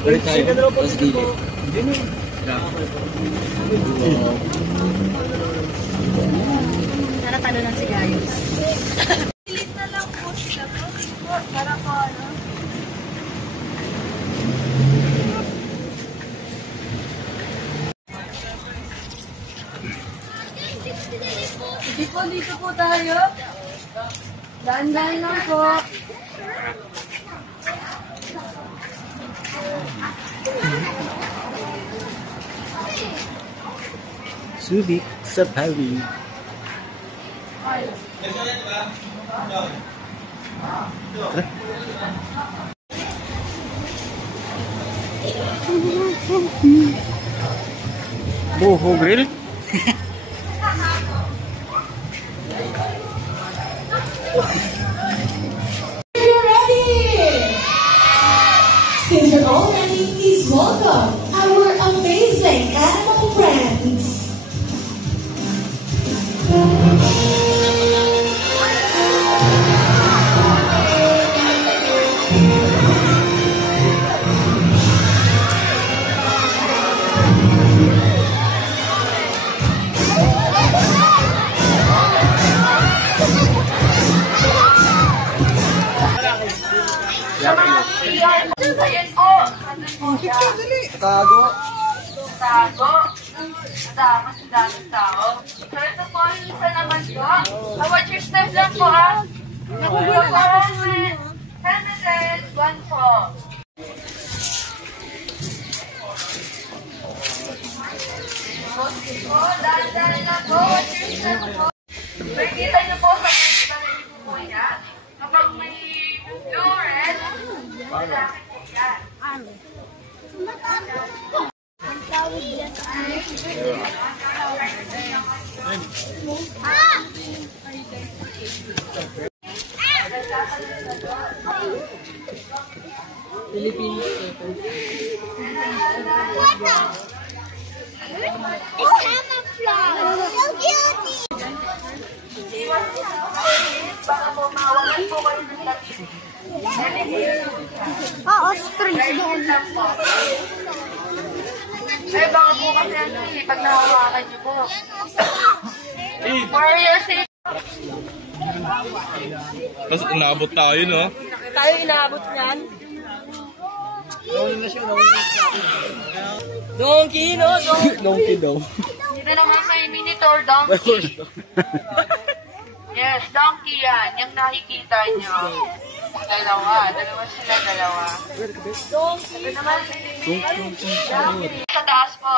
Balik tayo. Tapos gili. Sana talo ng sigayos. Pilit na lang po sila po. Para po ano. Dito po tayo. Daan-daan lang po. Subic sa Bali. Boho grill. You're ready! Since you're all ready, please welcome our amazing animal friends. Ayan po. Tago. Tago. Dapat ang daming tao. So ito po, yung isa naman po. Watch your step lang po ah. Nakuha po helmet, one po. Dahan-dahan lang po. Watch your step po. Makikita niyo po sa mga po yan. Kapag may blue, red, malaki po yan. Ang tawag yan ay Philippines. it's camouflage. So cute. Baka po mawalan po kayo ng latin. Ostrich doon. Eh, baka po kasi ano eh, pag nahawakan niyo po. For your safety. Tapos inaabot tayo, no? Tayo inaabot niyan. Donkey, no? Donkey daw. Dito naman may miniatur donkey. Yes, donkey yan. Yung nakikita niyo. Dalawa sila, dalawa. Donkey. Ito naman, donkey. Sa taas po.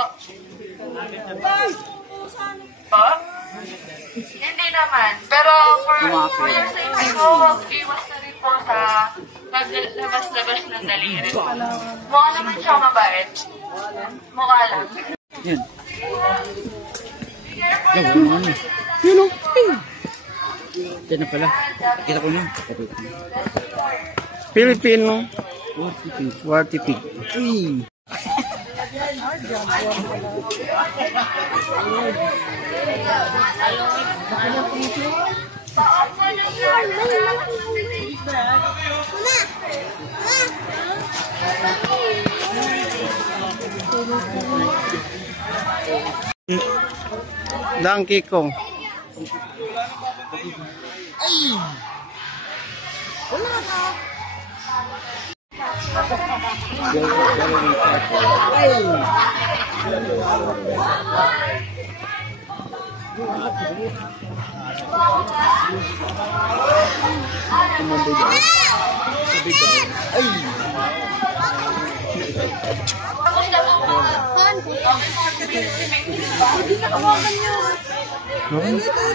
Po? Hindi naman. Pero for your safety po, iwas na rin po sa paglabas-labas ng daliri. Mukha naman siya mabait. Mukha lang. Yan. Gawin mo ano. Yun o. Diyan na pala. Kita ko na. Filipino. Warty pig. Uy. Donkey Kong. Ay! Wala ka! Ay! Hindi na kawagan niyo. Ito.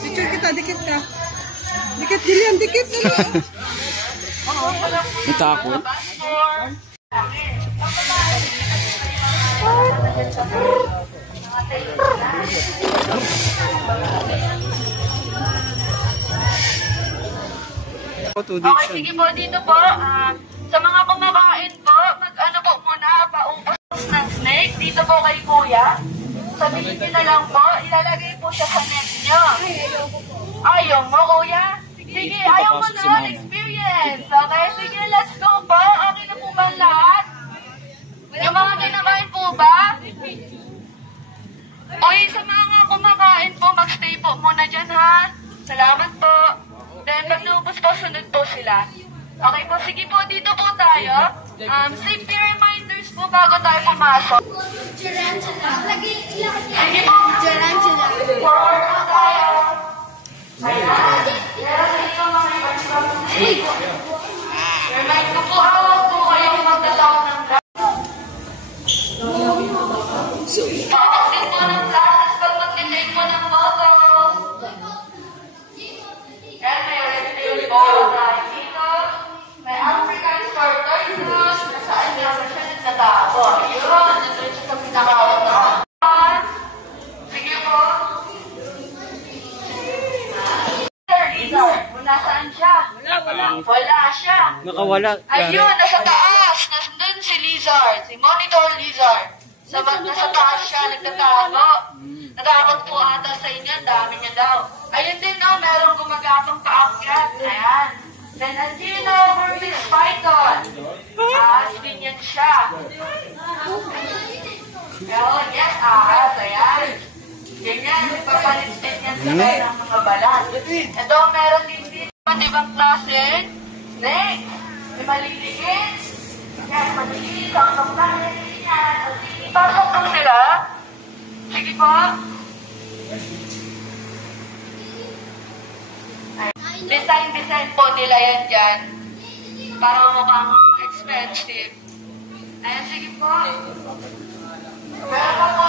Picture kita, dikit ka. Dikit, Gillian, dikit. Natakot? Okay, sige po dito po. Sa mga kumakain po, mag-ano po muna, paubos ng snake. Dito po kay Kuya. Sabihin niyo na lang po, ilalagay po siya sa net niyo. Ayaw mo, Kuya? Sige, ayaw mo nun, experience. Okay, sige. susunod po sila. Okay po, sige po, dito po tayo. Safety reminders po bago tayo pumasok. Sige po. Forward po tayo. Ayan. Meron dito mga emergency. Remind ko po, huwag po kayong magdalaw ng Pagpagsin po ng glasses, pagpagsin po ng photos. Yan, may orientation po tayo dito. May African store toys. Nasaan niya ba siya nagtatago? Yun, nandun siya sa pinakawag. Sige po. Lizard, nasaan siya? Wala siya. Nakawala. Ayun, nasa taas. Nandun si Lizard, si Monitor Lizard. Nasa taas siya, nagtatago. Natakot po ata sa inyo, dami niya daw. Ayun din, no, merong gumagapang paakyat. Ayan. Then, Andino, Burmese Python. Ganyan siya. Oh, yes, ayan. Ganyan, papalit din yan sa ng mga balat. Ito, meron din dito, ibang klase. Snake. May maliligid. Yan, maliligid. Ang klase yan. Pasok po sila. Sige po. Design po nila yan dyan. Para mukhang expensive. Ayan, sige po. Meron pa po.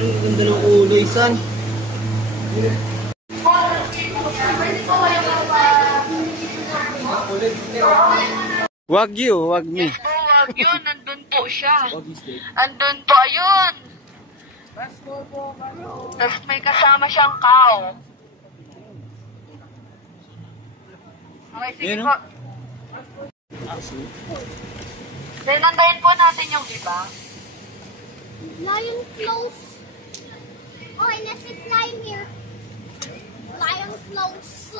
Ang ganda ng ulo, isan. Wagyu, wagmi. Wagyu, nandun po siya. Andun po, ayun. Tapos may kasama siyang cow. Okay, sige po. Then, nandayin po natin yung iba. Lion close. Oh, and there's a lion here. Lion close.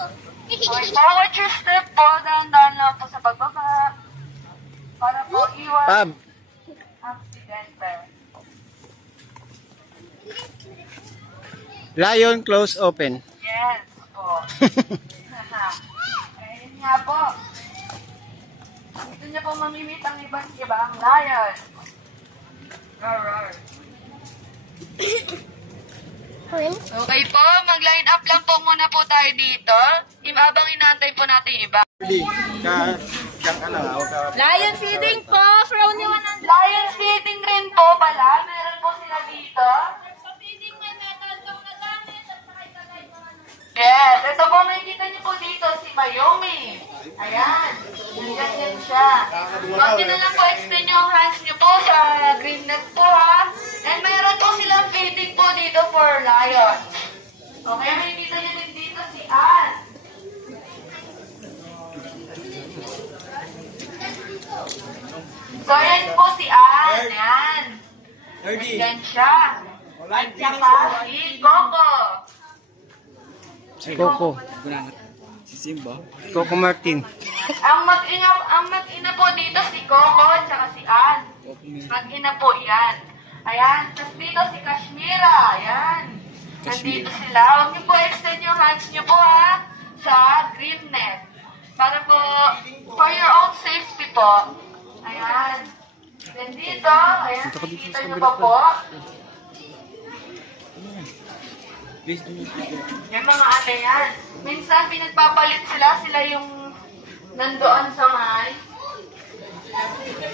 Okay, forward your step po. Dahan-dahan lang po sa pagbaba. Para po iwan accidente. Lion close open. Yes po. Ayun nga po. Gusto niyo po mamimit ang ibang lion. Roar. Okay po, mag-line up lang po muna po tayo dito. Habang inaantay po natin yung iba. Lion feeding po. From the one on Lion feeding rin po pala. Meron po sila dito. feeding may metal dong na gamit. Yes, ito po makikita niyo po dito si Mayumi. Ayan, ganyan siya. Huwag niyo na lang po extend yung hands niyo po sa green net po ha. And meron po silang feeding po dito for lion. Okay, makikita niyo din dito si Ann. So, ayan po si Ann. Ayan. Ganyan siya. At saka si Coco. Si Coco. Si Simba. Coco Martin. Ang mag-ina po dito si Coco at saka si Ann. Mag-ina po yan. Ayan. Tapos dito si Kashmira. Ayan. Nandito sila. Huwag niyo po extend yung hands niyo po ha. Sa green net. Para po, for your own safety po. Ayan. Then dito. Ayan. Nakikita niyo pa po. Yung mga ano yan. Minsan pinagpapalit sila yung nandoon sa may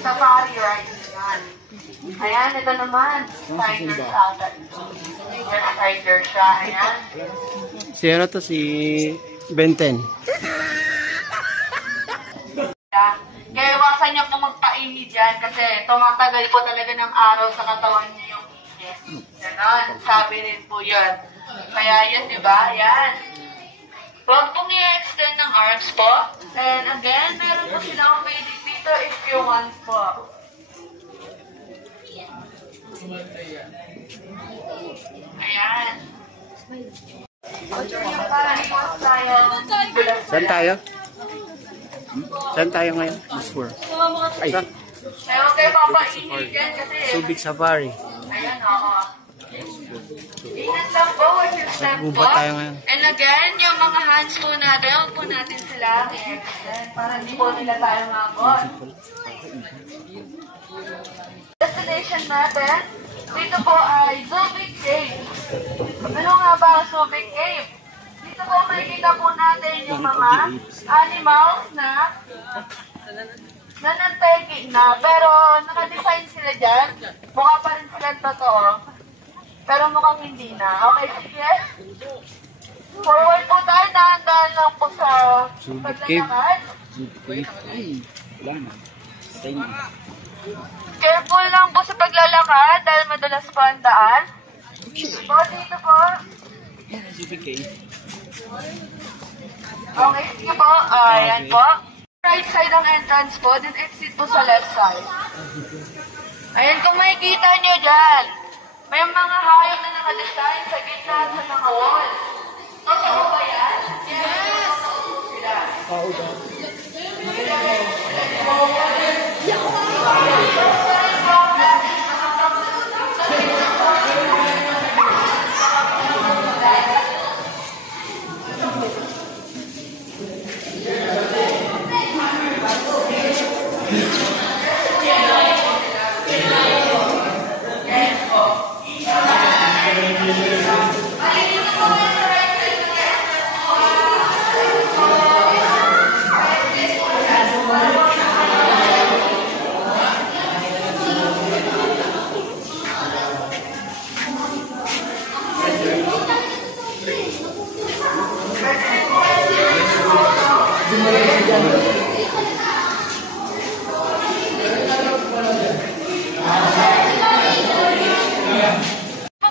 safari ride. Yan. Ayan, ito naman. Tiger salad. Tiger siya. Ayan. Si ano to? Si Benten. Kaya iwasan niyo po magpaingi dyan kasi tumatagal po talaga ng araw sa katawan niyo yung init. Ganon. Sabi rin po yun. Kaya yun, di ba? Ayan. Huwag pong i-extend ng arms po. And again, meron po silang pwedeng dito if you want po. Ayan. Yung parang tayo. Saan tayo? Saan tayo ngayon? Miss Ay, Kaya huwag kayo papaingi dyan kasi. Subic Safari. Ayan, oo. Ingat lang po, watch your step po. Gubat tayo ngayon. And again, yung mga hands po natin, huwag po natin sila i-extend para hindi po nila tayo mabot. Destination natin, dito po ay Subic Cave. Ano nga ba ang Subic Cave? Dito po makikita po natin yung mga animals na nanantegi na, pero naka-design sila dyan. Mukha pa rin sila totoo. Pero mukhang hindi na. Okay, sige. Forward po tayo. Dahan-dahan lang po sa paglalakad. Ay, wala na. Stay na. Careful lang po sa paglalakad dahil madalas po ang daan. Po, dito po. Okay, sige po. Ayan po. Right side ang entrance po, then exit po sa left side. Ayan, kung makikita nyo dyan, may mga hayop na nakadesign sa gitna sa mga wall. Totoo ba yan? Yes!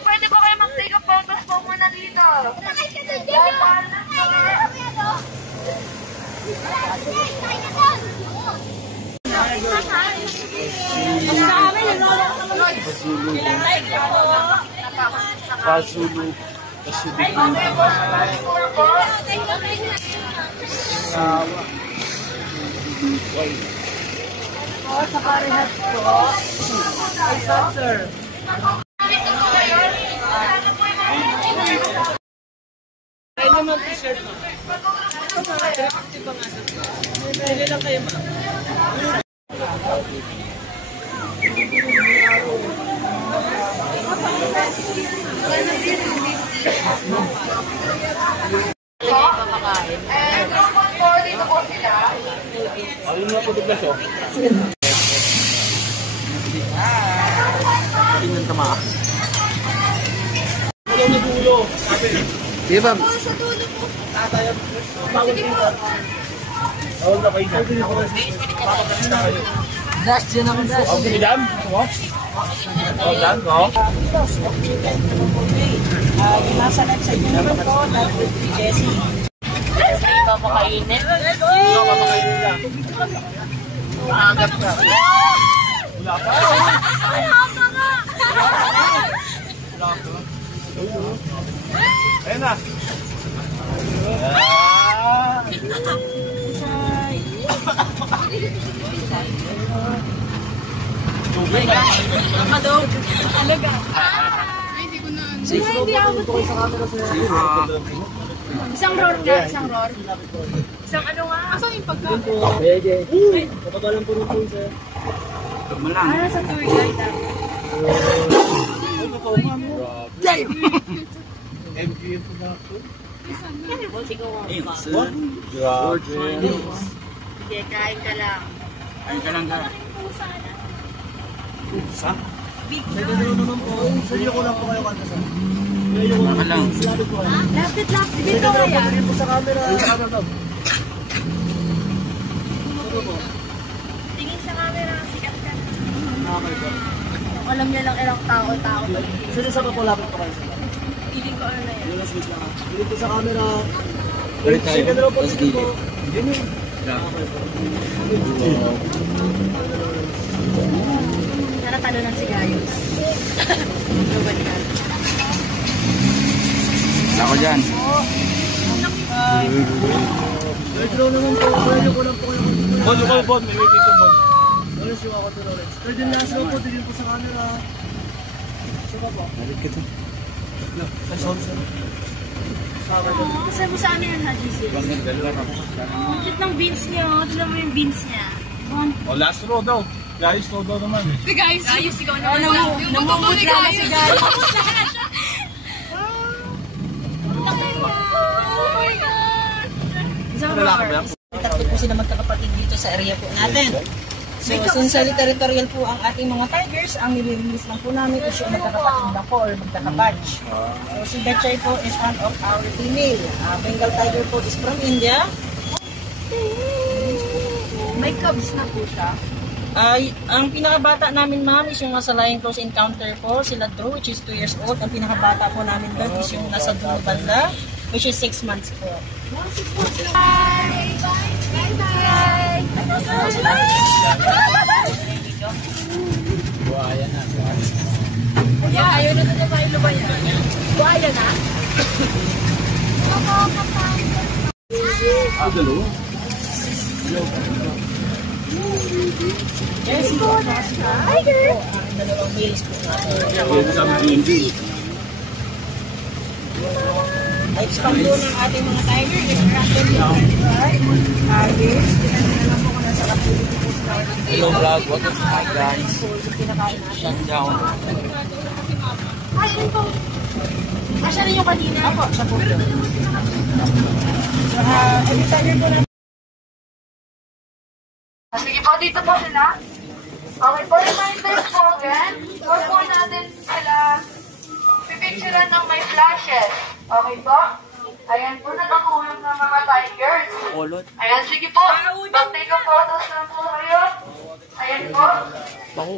Pwede po kayo mag-take a photos po muna dito. Pasulu. Sa parehas po. Ay, sir. Ay, naman t-shirt mo. Pili lang kayo, ma'am. And group po, dito po sila. Ayun na po duglas oh. Tingnan tama. Hello na dulo. Sige ba? Sa dulo po. Awag na kayo. Dash dyan ako, dash. Ang pinidam? Oh, dan ko. Nasa left side nyo naman po, tapos si Jessie. Papakainin. Ikaw papakainin ka. Maagap ka. Wala pa. Wala pa. Ayun na. Tubig. Alaga. Isang roar nga, isang roar. Isang ano nga? Asan yung pagka? Kapagalan po rin po sir. Malang. Para sa tour guide. MGM po na ako. Sige, kain ka lang. Ayun ka lang ka. Sa? Sige ko lang po kayo kanta sa. Baka lang. Lapit. Dito kaya. Po sa camera. Tingin sa camera. Sikat ka. Alam niya lang ilang tao. Sige sa papalapit po kayo sa. Feeling ko ano na yan. Dito sa camera. Balik tayo. Sige na po. Tapos Sige po. gilid. Yun yun. Sana talo ng sigayos. Balikan. Ako dyan. Draw naman po. Pwede ko lang po kayo kanta. Bon, local bon. May waiting to bon. Alis yung ako to, Lorenz. Pwede na sa po. Tingin po sa camera. Sa pa po. Balik ka to. Saan mo sa ano yan, Haji Sis? Ang cute ng beans niya, oh. Tignan mo yung beans niya. O, last row daw. Guys, row daw naman. Si guys. Ayos, ikaw naman. Namumut na si guys. Oh my God! Isang roar. Tatlo po sila magkakapatid dito sa area po natin. So, since territorial po ang ating mga tigers, ang nililinis lang po namin is yung magkakapatinda po or magkakabatch. So, si Betchay po is one of our female. Bengal tiger po is from India. May cubs na po siya. Ang pinakabata namin, ma'am, is yung nasa Lion Close Encounter po, sila Drew, which is 2 years old. Ang pinakabata po namin doon is yung nasa dulo banda, which is 6 months po. Bye! Bye-bye! Buhaya na. Yeah, ayaw na na tayo lumayan. Buhaya na? Dalawa? Yes, po. Tiger! Ang dalawang males po natin. Expand po ng ating mga tiger is rapidly harvest. Tignan na lang po kung nasa kapuliti po sa Hello vlog, welcome to my guys. pinakain natin. Shut down. Ay, ano po? Siya rin yung kanina. Ako, siya po. So, every tiger po natin. Sige po, dito po sila. Okay po, reminders po again. Huwag po natin sila pipicturean ng may flashes. Okay po? Ayan po, nakakulang ng mga tigers. Kulot. Ayan, sige po. Mag-take a photos lang po kayo. Ayan po.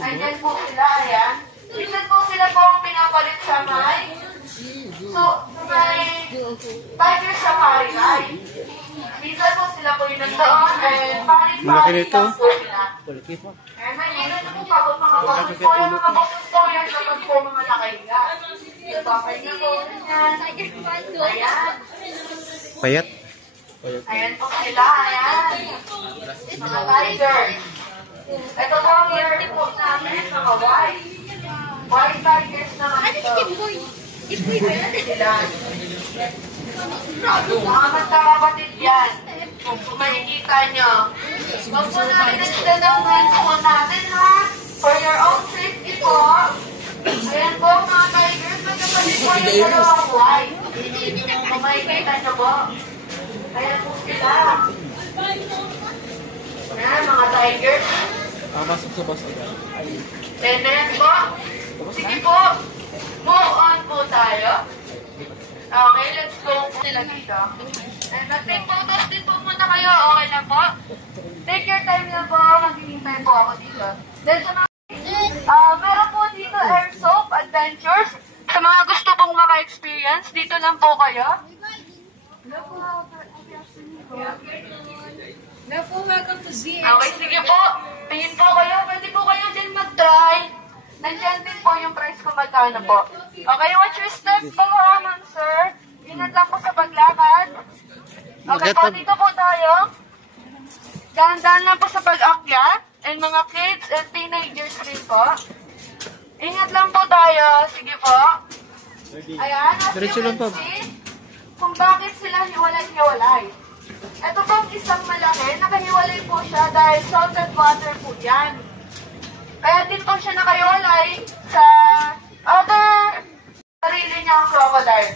Ayan po sila, ayan. Minsan po sila po ang pinapalit sa may tiger sa Marilay. Minsan po sila po yung nandoon and palit-palit lang po sila. Ayan, nailan na po kapag mga boses po. Yung mga boses po yan kapag po mga nakahiga. Papahinga po yan. Ayan. Payat. Ayan po sila, ayan. Mga tigers. Ito po ang yearly po namin, mga white. White tigers naman ito. Ayan sila. Mga magkakapatid yan. Kung makikita nyo. Huwag po natin extend ang hands po natin, ha? For your own safety po. Ayan po, mga tigers. Magkapatid po yung dalawang white. Kung makikita nyo po. Ayan po sila. Ayan, mga tigers. Masok sa bus agad. And then po, sige po, move on po tayo. Okay, let's go po sila dito. And take photos din po muna kayo. Okay na po? Take your time na po. Maghihintay po ako dito. Then sa mga, meron po dito Airsoft Adventures. Sa mga gusto pong maka-experience, dito lang po kayo. Hello po, welcome to ZX. Okay, sige po. Tingin po kayo. Pwede po kayo din mag-try. Nandiyan din po yung price kung magkano po. Okay, watch your steps po, ma'am, sir. Ingat lang po sa paglakad. Okay po, dito po tayo. Dahan-dahan lang po sa pag-akyat. And mga kids and teenagers rin po. Ingat lang po tayo. Sige po. Ayan, as you can see, kung bakit sila hiwalay-hiwalay. Ito pong isang malaki, nakahiwalay po siya dahil salted water po yan. Kaya din po siya nakahiwalay sa other sarili niyang crocodile.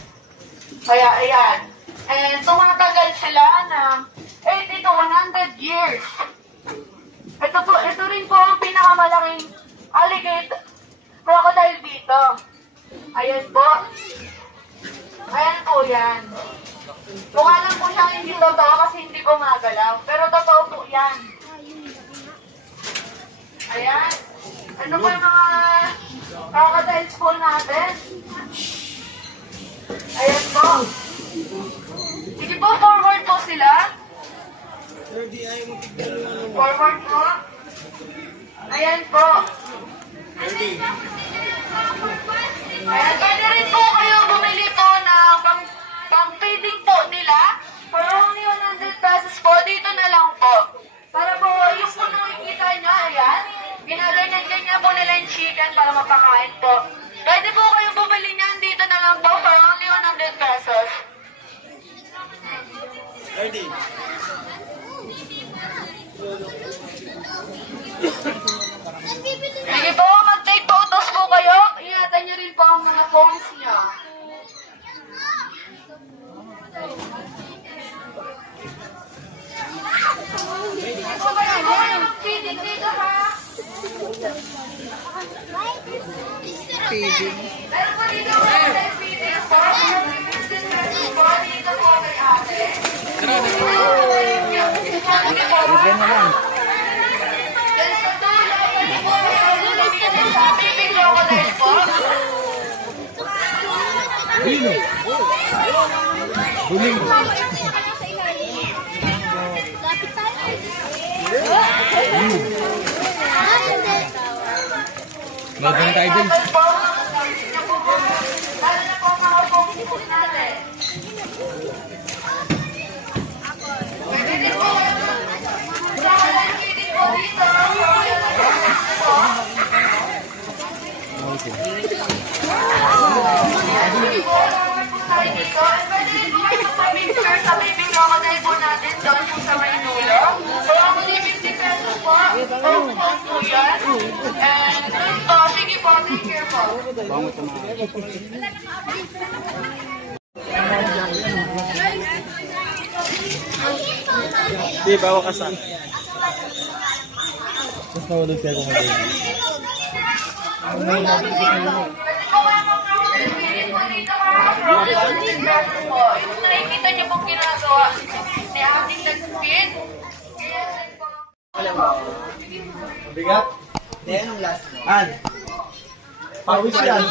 Kaya ayan. And tumatagal sila ng 80 to 100 years. Ito rin po ang pinakamalaking alligator crocodile dito. Ayan po. Ayan po yan. Mukha lang po siyang hindi totoo kasi hindi gumagalaw. Pero totoo po yan. Ayan. Ano po yung mga crocodiles po natin? Ayan po. Sige po, forward po sila. Forward po. Ayan po. Ayan, pwede rin po kayo bumili po ng pang-feeding po nila. For only 100 pesos po, dito na lang po. Para po, yung po nakikita nyo, ayan, ginaganyan-ganyan po nila yung chicken para mapakain po. Pwede po kayo bumili niyan, dito na lang po. Sige po, mag-take photos po kayo. Ingatan niyo rin po ang mga phones niyo. Hindi po ba yung feeding dito ha? Feeding. Meron po dito mga feeding po. Po dito po kay ate. Libre na lang. Then sa dulo, pwede po meron sa baby chocolate po. Hilo. Huling. Maganda tayo dun. Sa baby crocodile po natin doon yung sa may dulo. Kaya kung yung 50 pesos po, po yan. And, sige po, take care po. Bangot na mga. Di, bawa ka saan? Mas nahulog siya kung mag-ibig. Yung nakikita niyo pong ginagawa ni ating nag-feed. Bigat? Then, yung last one. An? Pawis yan.